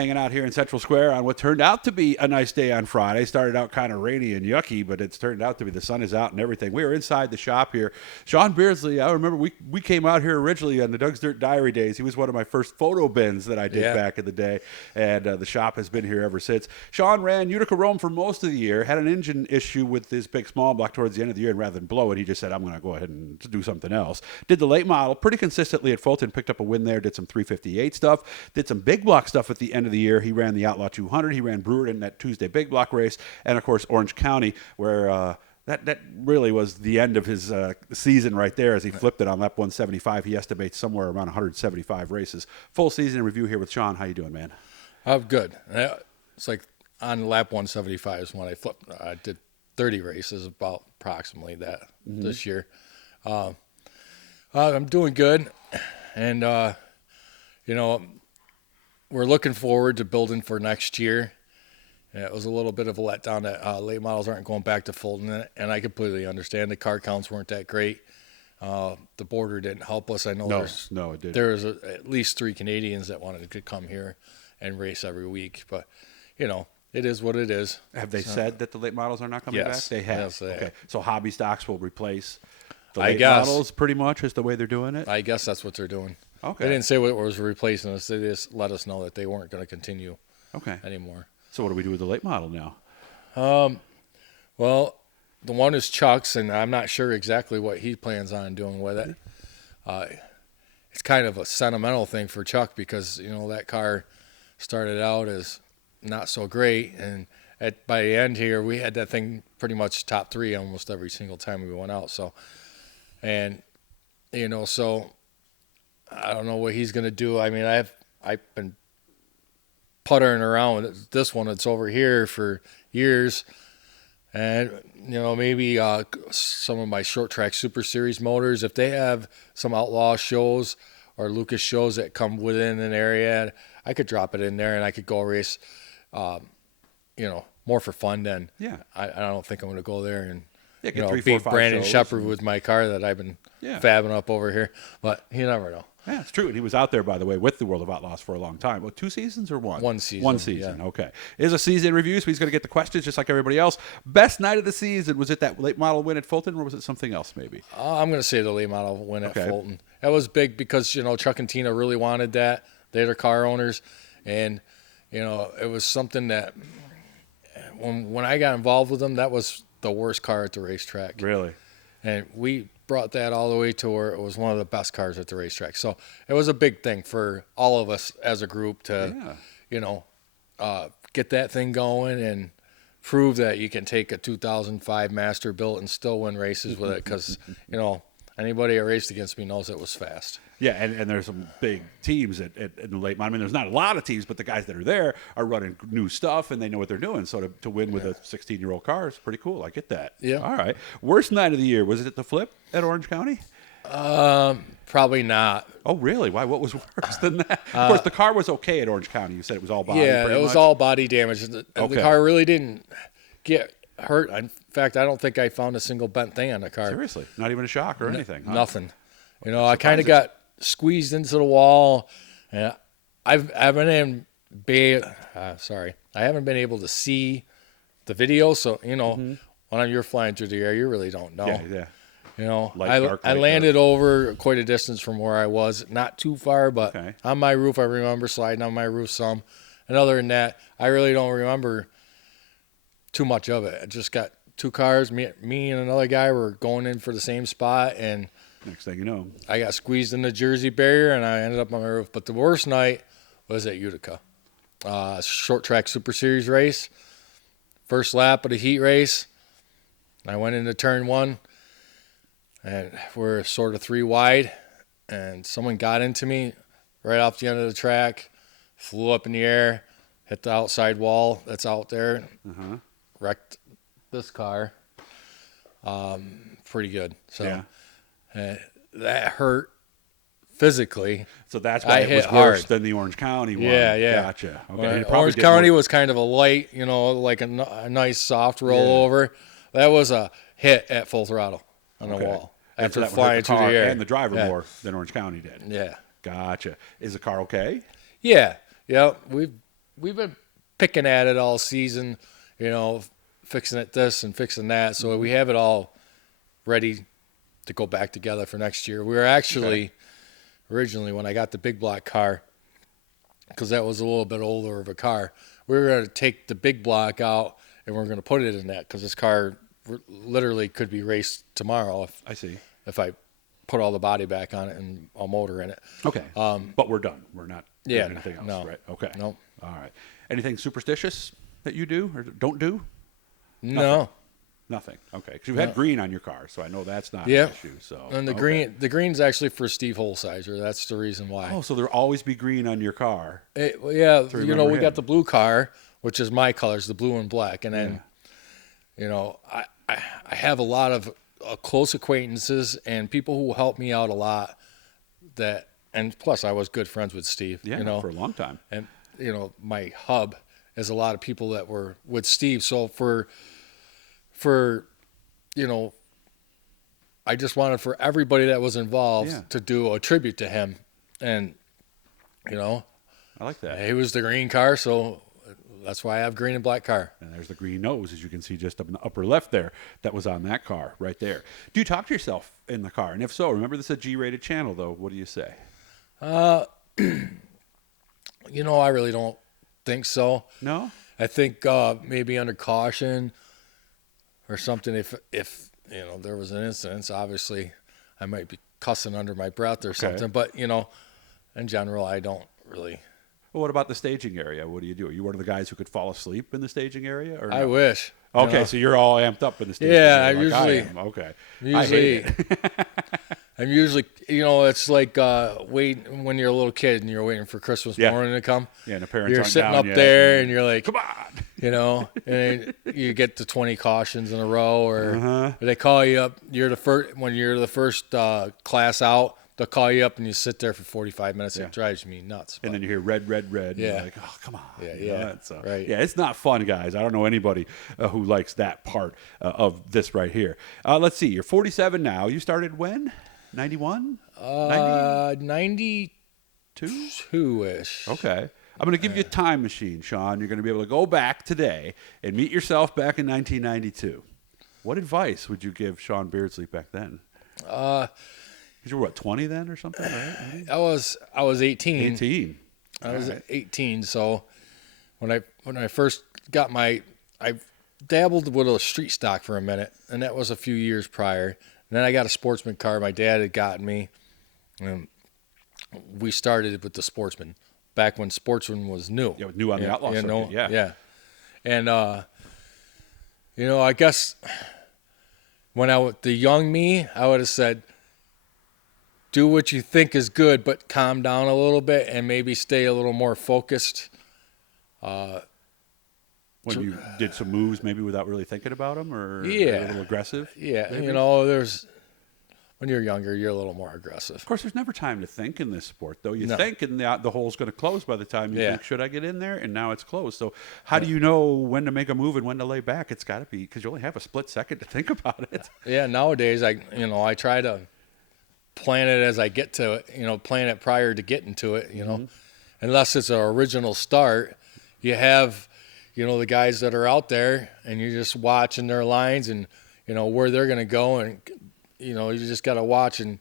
hanging out here in Central Square on what turned out to be a nice day on Friday. Started out kind of rainy and yucky, but it's turned out to be the sun is out and everything. We were inside the shop here. Sean Beardsley, I remember we came out here originally on the Doug's Dirt Diary days. He was one of my first photo bins that I did back in the day, and the shop has been here ever since. Sean ran Utica Rome for most of the year, had an engine issue with his big small block towards the end of the year, and rather than blow it, he just said, I'm going to go ahead and do something else. Did the late model pretty consistently at Fulton, picked up a win there, did some 358 stuff, did some big block stuff at the end of the year. He ran the Outlaw 200, he ran Brewer in that Tuesday big block race, and of course Orange County, where that really was the end of his season right there as he flipped it on lap 175. He estimates somewhere around 175 races. Full season review here with Sean. How you doing, man? I'm good. It's like on lap 175 is when I flipped. I did 30 races, about approximately that this year. I'm doing good, and we're looking forward to building for next year. Yeah, it was a little bit of a letdown that late models aren't going back to Fulton, and I completely understand. The car counts weren't that great. The border didn't help us. I know it didn't. There was at least 3 Canadians that wanted to come here and race every week, but it is what it is. Have they said that the late models are not coming back? They have. Yes, they have. So hobby stocks will replace the late models pretty much is the way they're doing it? I guess that's what they're doing. Okay. They didn't say what was replacing us. They just let us know that they weren't going to continue anymore. So what do we do with the late model now? Well, the one is Chuck's, and I'm not sure exactly what he plans on doing with it. It's kind of a sentimental thing for Chuck because, that car started out as not so great, and by the end here, we had that thing pretty much top 3 almost every single time we went out. So, so I don't know what he's going to do. I mean, I've been puttering around with this one that's over here for years, and maybe some of my short track Super Series motors, if they have some outlaw shows or Lucas shows that come within an area, I could drop it in there and I could go race more for fun then. I don't think I'm going to go there and beat Brandon Shepard with my car that I've been fabbing up over here, but you never know. Yeah, it's true. And he was out there, by the way, with the World of Outlaws for a long time. Well, 2 seasons or one? 1 season. 1 season, yeah. Okay. Here's a season review, so he's going to get the questions just like everybody else. Best night of the season, was it that late model win at Fulton, or was it something else maybe? I'm going to say the late model win at Fulton. That was big because, Chuck and Tina really wanted that. They're the car owners. And, it was something that when I got involved with them, that was the worst car at the racetrack. Really? And we brought that all the way to where it was one of the best cars at the racetrack. So it was a big thing for all of us as a group to, get that thing going and prove that you can take a 2005 Masterbuilt and still win races with it because, anybody that raced against me knows it was fast. Yeah, and there's some big teams in the late model. I mean, there's not a lot of teams, but the guys that are there are running new stuff, and they know what they're doing. So to win with a 16-year-old car is pretty cool. I get that. Yeah. All right. Worst night of the year, was it the flip at Orange County? Probably not. Oh, really? Why? What was worse than that? Of course, the car was okay at Orange County. You said it was all body. Yeah, it was all body damage. The car really didn't get hurt. In fact, I don't think I found a single bent thing on the car. Seriously? Not even a shock or anything? Huh? Nothing. I kind of got squeezed into the wall, and I haven't been able to see the video. So when you're flying through the air, you really don't know. Yeah. I landed over quite a distance from where I was, not too far, but on my roof. I remember sliding on my roof some, and other than that, I really don't remember too much of it. I just got 2 cars. Me and another guy were going in for the same spot, and next thing you know, I got squeezed in the Jersey barrier, and I ended up on my roof. But the worst night was at Utica. Short track Super Series race. First lap of the heat race. I went into turn 1, and we're sort of 3 wide, and someone got into me right off the end of the track, flew up in the air, hit the outside wall that's out there, wrecked this car. Pretty good. So that hurt physically. So that's why it was worse than the Orange County one. Yeah. Gotcha. Okay. Orange County was kind of a light, like a nice soft rollover. That was a hit at full throttle on the wall. After flying through the air. And the driver more than Orange County did. Yeah. Gotcha. Is the car okay? Yeah. Yeah. We've we've been picking at it all season, fixing it this and fixing that. So we have it all ready to go back together for next year. We were actually originally, when I got the big block car, because that was a little bit older of a car, we were going to take the big block out and we're going to put it in that, because this car literally could be raced tomorrow if I put all the body back on it and a motor in it. Okay. But we're done. We're not doing anything else, no, right? Okay. No. All right. Anything superstitious that you do or don't do? No. Nothing. Okay. Because you had green on your car, so I know that's not an issue. So. And the green's actually for Steve Holsizer. That's the reason why. Oh, so there'll always be green on your car. We him. got the blue car, which is my colors, the blue and black, and then, I have a lot of close acquaintances and people who help me out a lot. And plus I was good friends with Steve. Yeah, for a long time. And my hub is a lot of people that were with Steve. So for I just wanted for everybody that was involved to do a tribute to him. And, I like that. He was the green car, so that's why I have green and black car. And there's the green nose, as you can see just up in the upper left there, that was on that car right there. Do you talk to yourself in the car? And if so, remember this is a G-rated channel, though. What do you say? I really don't think so. No? I think maybe under caution or something. If there was an incident, obviously I might be cussing under my breath or something. But in general, I don't really. Well, what about the staging area? What do you do? Are you one of the guys who could fall asleep in the staging area? Or no? I wish. Okay, so you're all amped up in the staging area. I am. Okay. Usually, I hate it. I'm usually, it's like waiting when you're a little kid and you're waiting for Christmas morning to come. Yeah, and the parents you're aren't sitting down up there and you're like, come on. And you get to 20 cautions in a row, or they call you up. When you're the first class out, they'll call you up and you sit there for 45 minutes. It drives me nuts. And then you hear red, red, red. Yeah. And you're like, oh, come on. Yeah. Right. Yeah, it's not fun, guys. I don't know anybody who likes that part of this right here. Let's see. You're 47 now. You started when? 91? 92-ish. Okay. I'm going to give you a time machine, Sean. You're going to be able to go back today and meet yourself back in 1992. What advice would you give Sean Beardsley back then? Because you were, 20 then or something, right? I was 18. 18. I was 18, so when I first got I dabbled with a street stock for a minute, and that was a few years prior. And then I got a sportsman car. My dad had gotten me, and we started with the sportsman back when sportsman was new. Yeah, new on the outlaw circuit. Yeah. And I guess when the young me, I would have said, do what you think is good, but calm down a little bit and maybe stay a little more focused. When you did some moves maybe without really thinking about them, or a little aggressive? Yeah, maybe? When you're younger, you're a little more aggressive. Of course, there's never time to think in this sport, though. You think, and the hole's going to close by the time you think, should I get in there? And now it's closed. So how do you know when to make a move and when to lay back? It's got to be, because you only have a split second to think about it. Yeah, nowadays, I try to plan it as I get to it, plan it prior to getting to it, Unless it's an original start, you have the guys that are out there, and you're just watching their lines and, where they're going to go. And, you just got to watch. And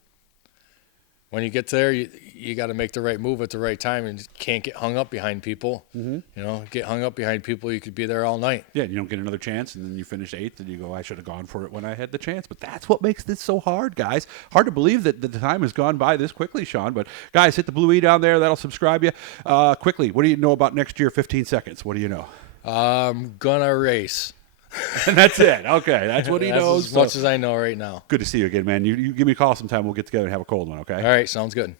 when you get there, you got to make the right move at the right time, and you can't get hung up behind people. Get hung up behind people, you could be there all night. Yeah, you don't get another chance, and then you finish 8th, and you go, I should have gone for it when I had the chance. But that's what makes this so hard, guys. Hard to believe that the time has gone by this quickly, Sean. But, guys, hit the blue E down there. That'll subscribe you. Quickly, what do you know about next year? 15 seconds. What do you know? I'm gonna race. And that's it. Okay, that's what he knows. As much as I know right now. Good to see you again, man. You give me a call sometime. We'll get together and have a cold one, okay? All right, sounds good.